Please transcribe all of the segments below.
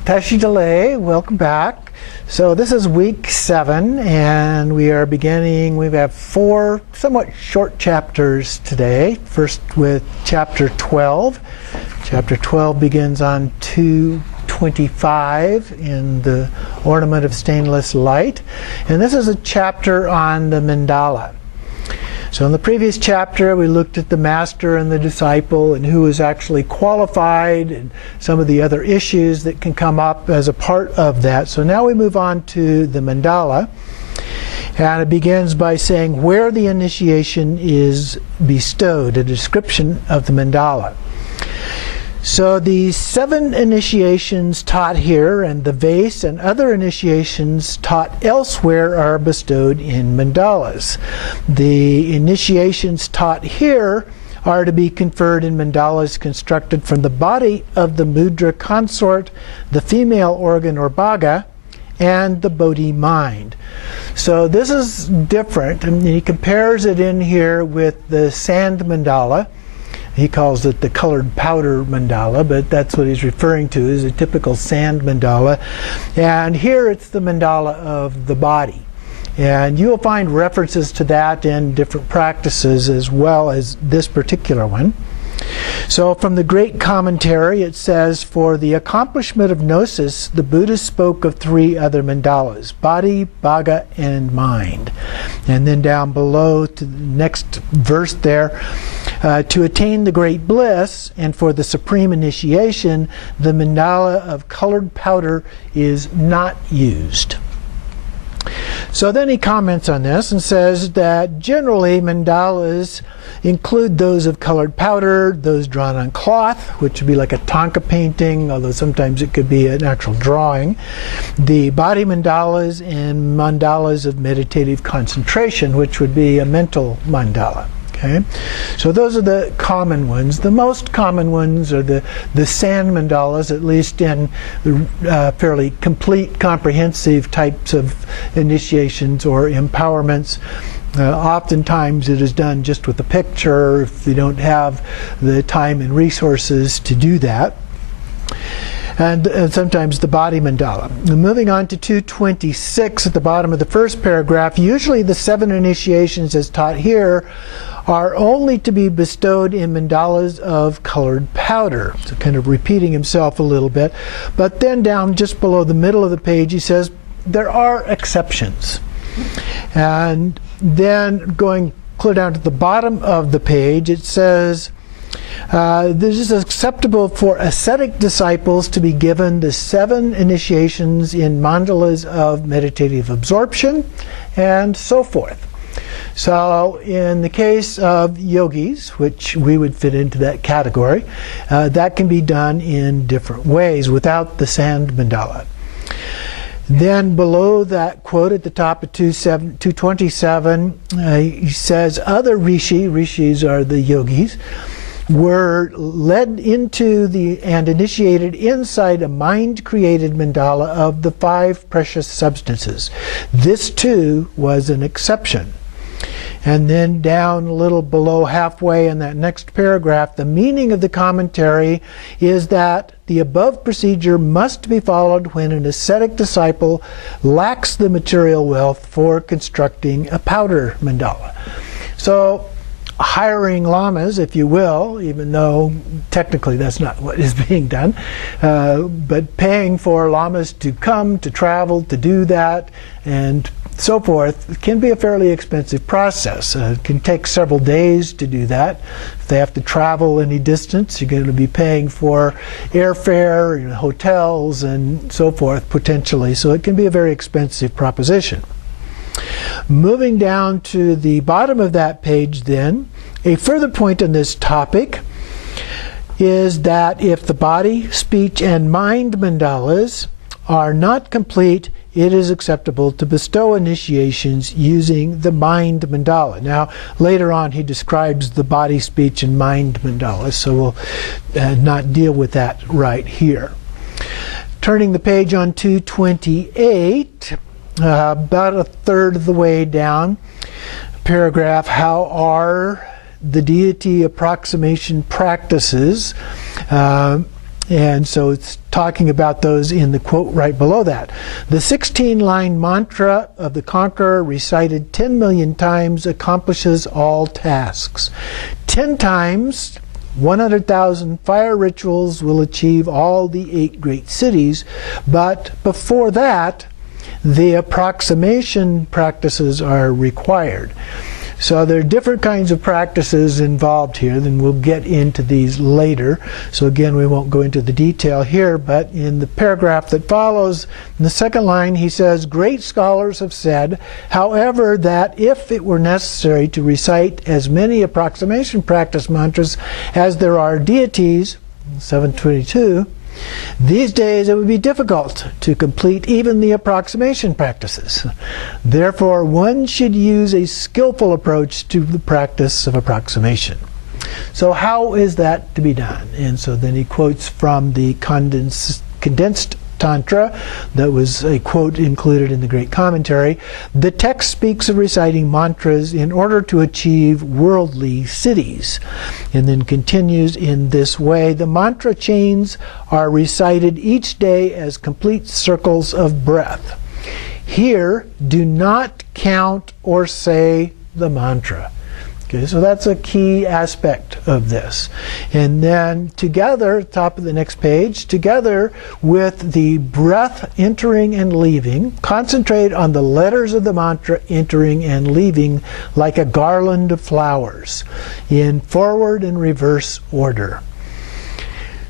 Tashi Delay, welcome back. So this is week 7, and we have 4 somewhat short chapters today. First with chapter 12. Chapter 12 begins on 225 in the Ornament of Stainless Light. And this is a chapter on the Mandala. So in the previous chapter, we looked at the master and the disciple and who was actually qualified and some of the other issues that can come up as a part of that. So now we move on to the mandala. And it begins by saying where the initiation is bestowed, a description of the mandala. So the 7 initiations taught here and the vase and other initiations taught elsewhere are bestowed in mandalas. The initiations taught here are to be conferred in mandalas constructed from the body of the mudra consort, the female organ or bhaga, and the bodhi mind. So this is different, and he compares it in here with the sand mandala. He calls it the colored powder mandala, but that's what he's referring to, is a typical sand mandala. And here it's the mandala of the body. And you'll find references to that in different practices as well as this particular one. So from the great commentary it says, for the accomplishment of gnosis, the Buddha spoke of 3 other mandalas, body, bhaga, and mind. And then down below to the next verse there, to attain the great bliss and for the supreme initiation, the mandala of colored powder is not used. So then he comments on this and says that generally mandalas include those of colored powder, those drawn on cloth, which would be like a tanka painting, although sometimes it could be an actual drawing, the body mandalas, and mandalas of meditative concentration, which would be a mental mandala. Okay? So those are the common ones. The most common ones are the sand mandalas, at least in the fairly complete, comprehensive types of initiations or empowerments. Oftentimes it is done just with a picture if you don't have the time and resources to do that. And sometimes the body mandala. Moving on to 226 at the bottom of the first paragraph, usually the 7 initiations as taught here are only to be bestowed in mandalas of colored powder. So kind of repeating himself a little bit. But then down just below the middle of the page he says there are exceptions. And then going clear down to the bottom of the page it says this is acceptable for ascetic disciples to be given the 7 initiations in mandalas of meditative absorption and so forth. So in the case of yogis, which we would fit into that category, that can be done in different ways without the sand mandala. Then below that quote at the top of 227, he says other rishis are the yogis, were led into and initiated inside a mind-created mandala of the 5 precious substances. This too was an exception. And then down a little below halfway in that next paragraph, the meaning of the commentary is that the above procedure must be followed when an ascetic disciple lacks the material wealth for constructing a powder mandala. So hiring lamas, if you will, even though technically that's not what is being done, but paying for lamas to come, to travel, to do that, and so forth, can be a fairly expensive process. It can take several days to do that. If they have to travel any distance, you're going to be paying for airfare, hotels, and so forth, potentially. So it can be a very expensive proposition. Moving down to the bottom of that page then, a further point on this topic is that if the body, speech, and mind mandalas are not complete, it is acceptable to bestow initiations using the mind mandala. Now, later on he describes the body, speech, and mind mandalas, so we'll not deal with that right here. Turning the page on 228, about a third of the way down, paragraph, how are the deity approximation practices? And so it's talking about those in the quote right below that. The 16-line mantra of the conqueror recited 10 million times accomplishes all tasks. 10 times 100,000 fire rituals will achieve all the 8 great cities, but before that, the approximation practices are required. So there are different kinds of practices involved here, and we'll get into these later. So again, we won't go into the detail here, but in the paragraph that follows, in the second line, he says, great scholars have said, however, that if it were necessary to recite as many approximation practice mantras as there are deities, 722, these days it would be difficult to complete even the approximation practices. Therefore, one should use a skillful approach to the practice of approximation. So how is that to be done? And so then he quotes from the condensed tantra that was a quote included in the Great Commentary. The text speaks of reciting mantras in order to achieve worldly cities, and then continues in this way. The mantra chains are recited each day as complete circles of breath. Here, do not count or say the mantra. Okay, so that's a key aspect of this. And then together, top of the next page, together with the breath entering and leaving, concentrate on the letters of the mantra entering and leaving like a garland of flowers in forward and reverse order.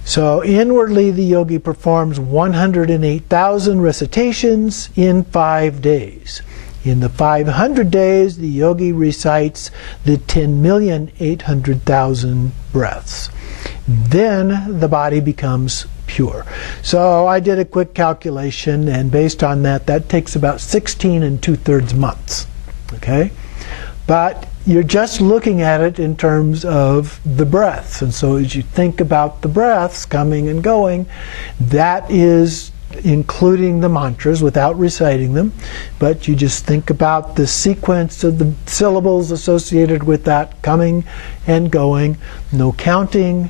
So inwardly, the yogi performs 108,000 recitations in 5 days. In the 500 days, the yogi recites the 10,800,000 breaths. Then the body becomes pure. So I did a quick calculation, and based on that, that takes about 16 2/3 months. Okay? But you're just looking at it in terms of the breaths. And so as you think about the breaths coming and going, that is including the mantras without reciting them, but you just think about the sequence of the syllables associated with that coming and going, no counting,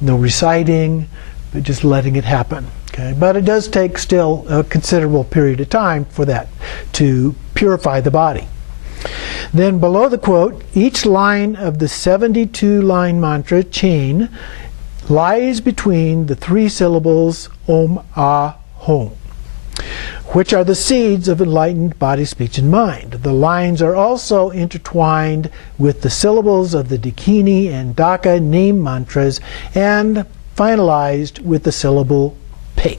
no reciting, but just letting it happen. Okay? But it does take still a considerable period of time for that to purify the body. Then below the quote, each line of the 72-line mantra chain lies between the 3 syllables Om Ah Home, which are the seeds of enlightened body, speech, and mind. The lines are also intertwined with the syllables of the Dakini and Daka name mantras and finalized with the syllable Pe.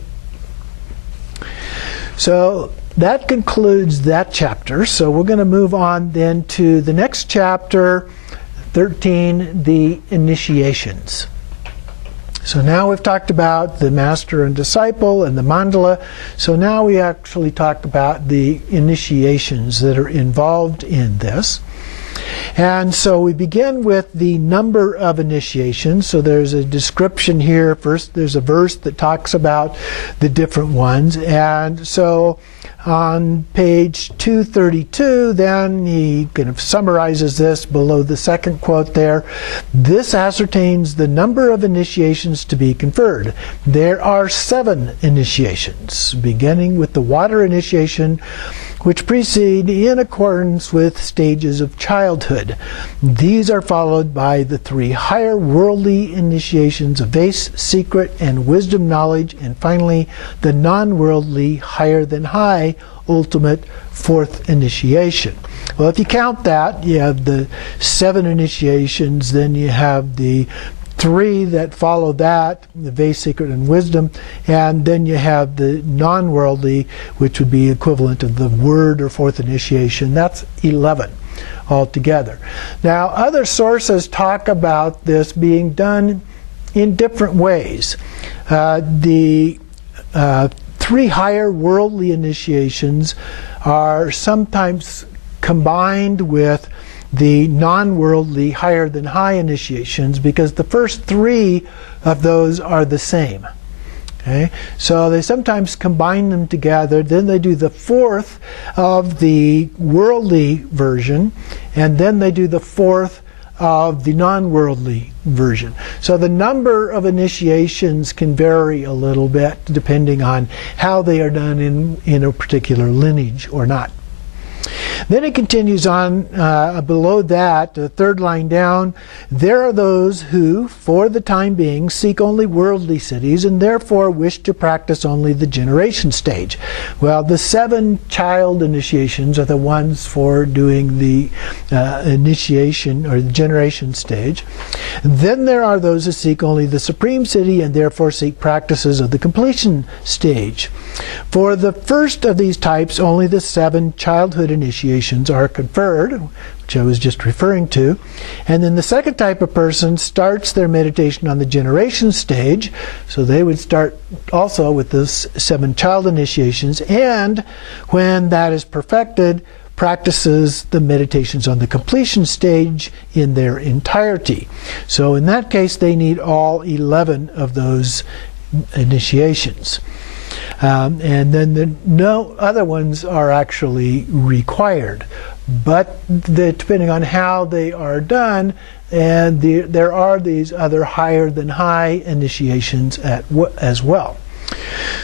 So that concludes that chapter. So we're going to move on then to the next chapter, 13, the initiations. So now we've talked about the master and disciple and the mandala. So now we actually talk about the initiations that are involved in this. And so we begin with the number of initiations. So there's a description here. First, there's a verse that talks about the different ones. And so on page 232, then he kind of summarizes this below the second quote there. This ascertains the number of initiations to be conferred. There are 7 initiations, beginning with the water initiation, which precede in accordance with stages of childhood. These are followed by the 3 higher worldly initiations of base, secret, and wisdom knowledge, and finally the non-worldly, higher than high, ultimate 4th initiation. Well, if you count that, you have the 7 initiations, then you have the 3 that follow that, the base, secret, and wisdom, and then you have the non-worldly, which would be equivalent of the word or 4th initiation. That's 11 altogether. Now, other sources talk about this being done in different ways. The 3 higher worldly initiations are sometimes combined with the non-worldly higher than high initiations, because the first 3 of those are the same. Okay? So they sometimes combine them together, then they do the 4th of the worldly version, and then they do the 4th of the non-worldly version. So the number of initiations can vary a little bit depending on how they are done in a particular lineage or not. Then it continues on below that, the third line down. There are those who, for the time being, seek only worldly cities and therefore wish to practice only the generation stage. Well, the 7 child initiations are the ones for doing the initiation or the generation stage. Then there are those who seek only the supreme city and therefore seek practices of the completion stage. For the first of these types, only the 7 childhood initiations are conferred, which I was just referring to. And then the second type of person starts their meditation on the generation stage. So they would start also with the 7 child initiations. And when that is perfected, practices the meditations on the completion stage in their entirety. So in that case, they need all 11 of those initiations. And then no other ones are actually required. But depending on how they are done, and there are these other higher than high initiations as well.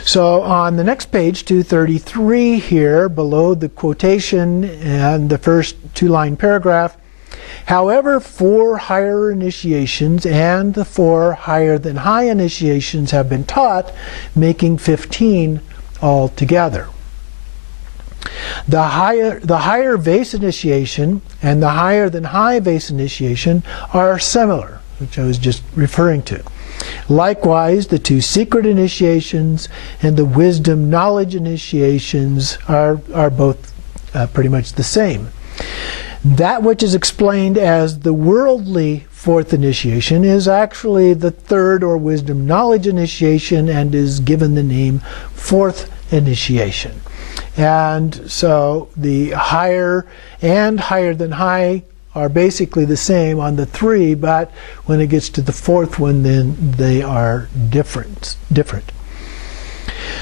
So on the next page, 233 here, below the quotation and the first 2-line paragraph, however, 4 higher initiations and the 4 higher than high initiations have been taught, making 15 altogether. The higher vase initiation and the higher than high vase initiation are similar, which I was just referring to. Likewise, the 2 secret initiations and the wisdom knowledge initiations are both pretty much the same. That which is explained as the worldly 4th initiation is actually the 3rd or wisdom knowledge initiation and is given the name 4th initiation. And so the higher and higher than high are basically the same on the 3, but when it gets to the 4th one, then they are different.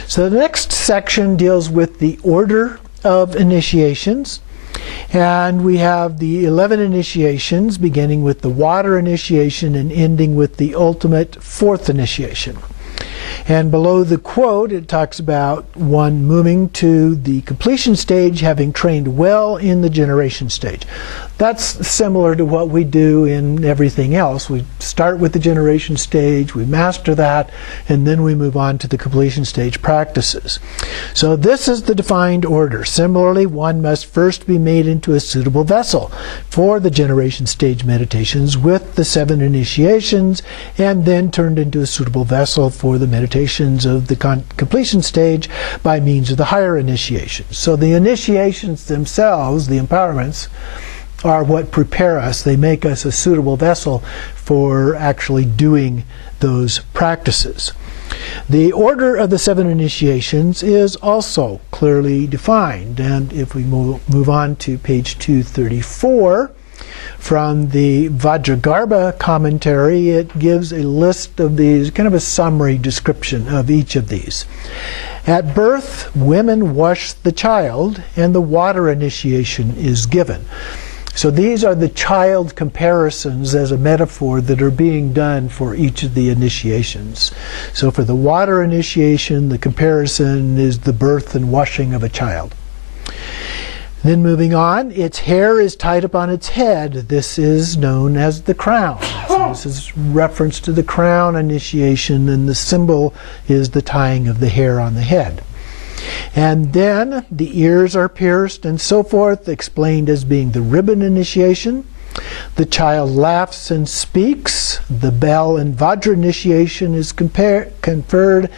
So the next section deals with the order of initiations. And we have the 11 initiations, beginning with the water initiation and ending with the ultimate 4th initiation. And below the quote, it talks about one moving to the completion stage, having trained well in the generation stage. That's similar to what we do in everything else. We start with the generation stage, we master that, and then we move on to the completion stage practices. So this is the defined order. Similarly, one must first be made into a suitable vessel for the generation stage meditations with the 7 initiations, and then turned into a suitable vessel for the meditations of the completion stage by means of the higher initiations. So the initiations themselves, the empowerments, are what prepare us. They make us a suitable vessel for actually doing those practices. The order of the 7 initiations is also clearly defined. And if we move on to page 234, from the Vajragarbha commentary, it gives a list of these, kind of a summary description of each of these. At birth, women wash the child, and the water initiation is given. So these are the child comparisons as a metaphor that are being done for each of the initiations. So for the water initiation, the comparison is the birth and washing of a child. Then moving on, its hair is tied up on its head. This is known as the crown. So this is reference to the crown initiation, and the symbol is the tying of the hair on the head. And then the ears are pierced and so forth, explained as being the ribbon initiation. The child laughs and speaks. The bell and Vajra initiation is conferred.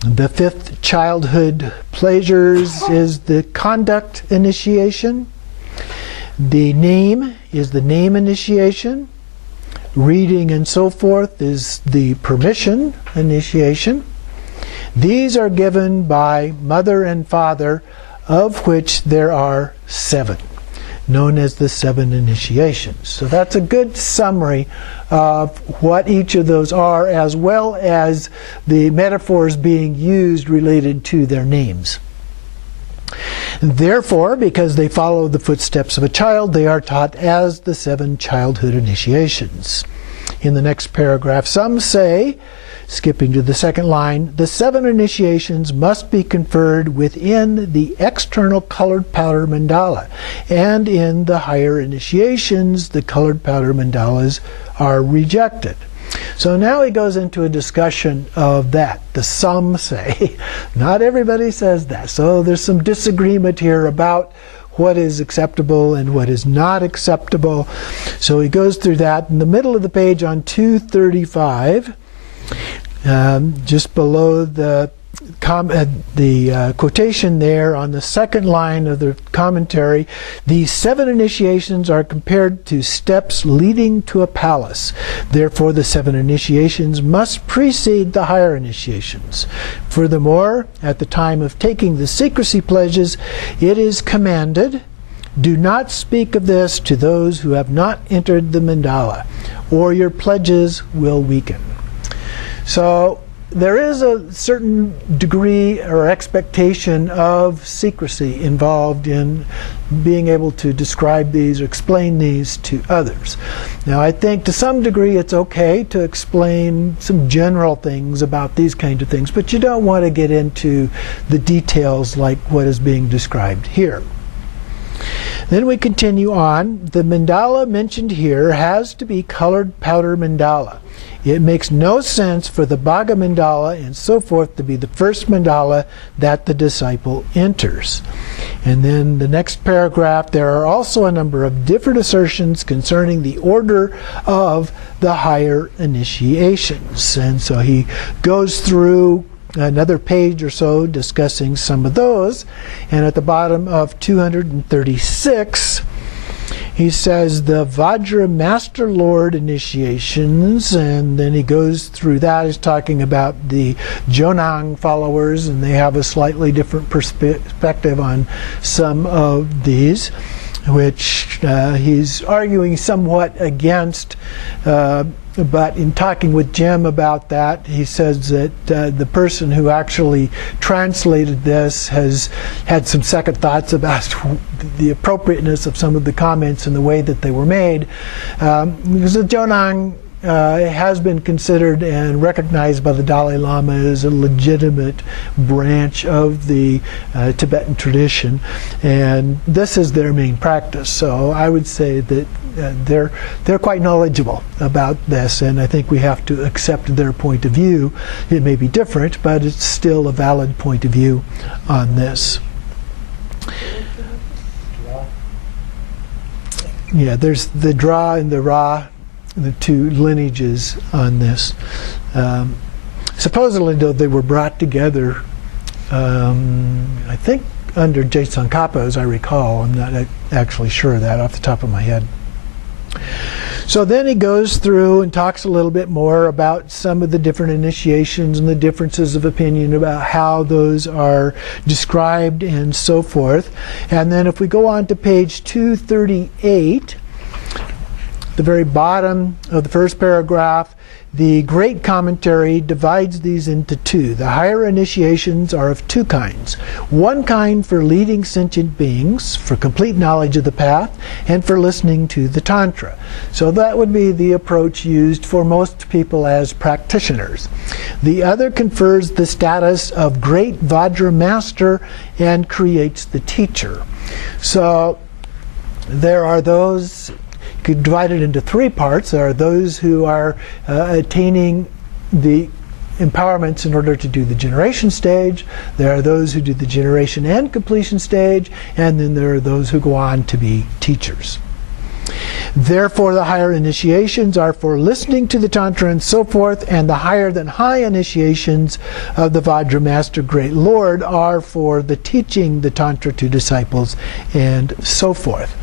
The 5th childhood pleasures is the conduct initiation. The name is the name initiation. Reading and so forth is the permission initiation. These are given by mother and father, of which there are 7, known as the 7 initiations. So that's a good summary of what each of those are, as well as the metaphors being used related to their names. Therefore, because they follow the footsteps of a child, they are taught as the 7 childhood initiations. In the next paragraph, some say, skipping to the second line, the 7 initiations must be conferred within the external colored powder mandala, and in the higher initiations, the colored powder mandalas are rejected. So now he goes into a discussion of that. The some say. Not everybody says that. So there's some disagreement here about what is acceptable and what is not acceptable. So he goes through that. In the middle of the page on 235, just below the quotation there on the second line of the commentary, these 7 initiations are compared to steps leading to a palace. Therefore, the 7 initiations must precede the higher initiations. Furthermore, at the time of taking the secrecy pledges, it is commanded, do not speak of this to those who have not entered the mandala, or your pledges will weaken. So there is a certain degree or expectation of secrecy involved in being able to describe these or explain these to others. Now, I think to some degree it's okay to explain some general things about these kinds of things, but you don't want to get into the details like what is being described here. Then we continue on. The mandala mentioned here has to be colored powder mandala. It makes no sense for the Bhaga mandala and so forth to be the first mandala that the disciple enters. And then the next paragraph, there are also a number of different assertions concerning the order of the higher initiations. And so he goes through another page or so discussing some of those. And at the bottom of 236, he says the Vajra Master Lord initiations, and then he goes through that. He's talking about the Jonang followers, and they have a slightly different perspective on some of these, which he's arguing somewhat against. But in talking with Jim about that, he says that the person who actually translated this has had some second thoughts about the appropriateness of some of the comments and the way that they were made. Because the Jonang has been considered and recognized by the Dalai Lama as a legitimate branch of the Tibetan tradition, and this is their main practice. So I would say that they're quite knowledgeable about this, and I think we have to accept their point of view. It may be different, but it's still a valid point of view on this. Yeah, there's the Dra and the Ra, the 2 lineages on this. Supposedly, though, they were brought together, I think, under Tsongkhapa, as I recall. I'm not actually sure of that off the top of my head. So then he goes through and talks a little bit more about some of the different initiations and the differences of opinion about how those are described and so forth. And then if we go on to page 238, the very bottom of the first paragraph, the great commentary divides these into 2. The higher initiations are of 2 kinds. One kind for leading sentient beings, for complete knowledge of the path, and for listening to the tantra. So that would be the approach used for most people as practitioners. The other confers the status of great Vajra master and creates the teacher. So there are those. Could divide it into 3 parts. There are those who are attaining the empowerments in order to do the generation stage. There are those who do the generation and completion stage. And then there are those who go on to be teachers. Therefore, the higher initiations are for listening to the Tantra and so forth, and the higher than high initiations of the Vajra Master Great Lord are for the teaching the Tantra to disciples and so forth.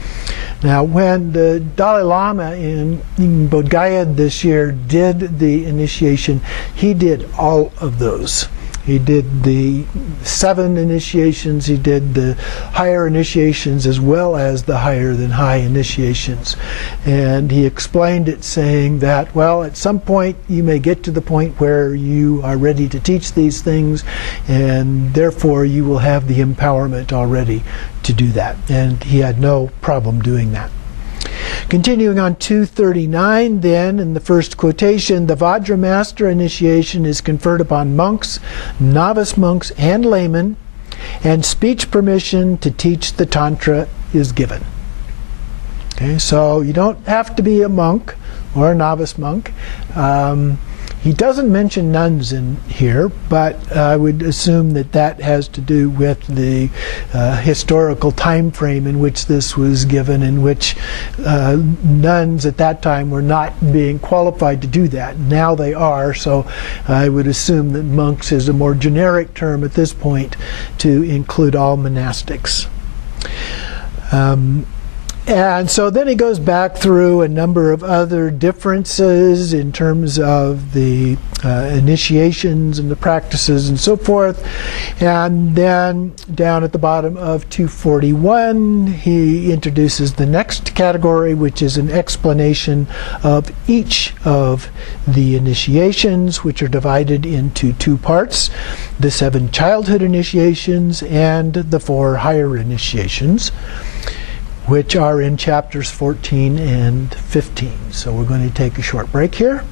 Now, when the Dalai Lama in Bodh Gaya this year did the initiation, he did all of those. He did the 7 initiations, he did the higher initiations as well as the higher than high initiations. And he explained it saying that, well, at some point you may get to the point where you are ready to teach these things, and therefore you will have the empowerment already to do that. And he had no problem doing that. Continuing on 239, then, in the first quotation, the Vajra Master initiation is conferred upon monks, novice monks, and laymen, and speech permission to teach the tantra is given. Okay, so you don't have to be a monk or a novice monk. He doesn't mention nuns in here, but I would assume that that has to do with the historical time frame in which this was given, in which nuns at that time were not being qualified to do that. Now they are, so I would assume that monks is a more generic term at this point to include all monastics. And so then he goes back through a number of other differences in terms of the initiations and the practices and so forth. And then down at the bottom of 241, he introduces the next category, which is an explanation of each of the initiations, which are divided into 2 parts: the 7 childhood initiations and the 4 higher initiations, which are in chapters 14 and 15. So we're going to take a short break here.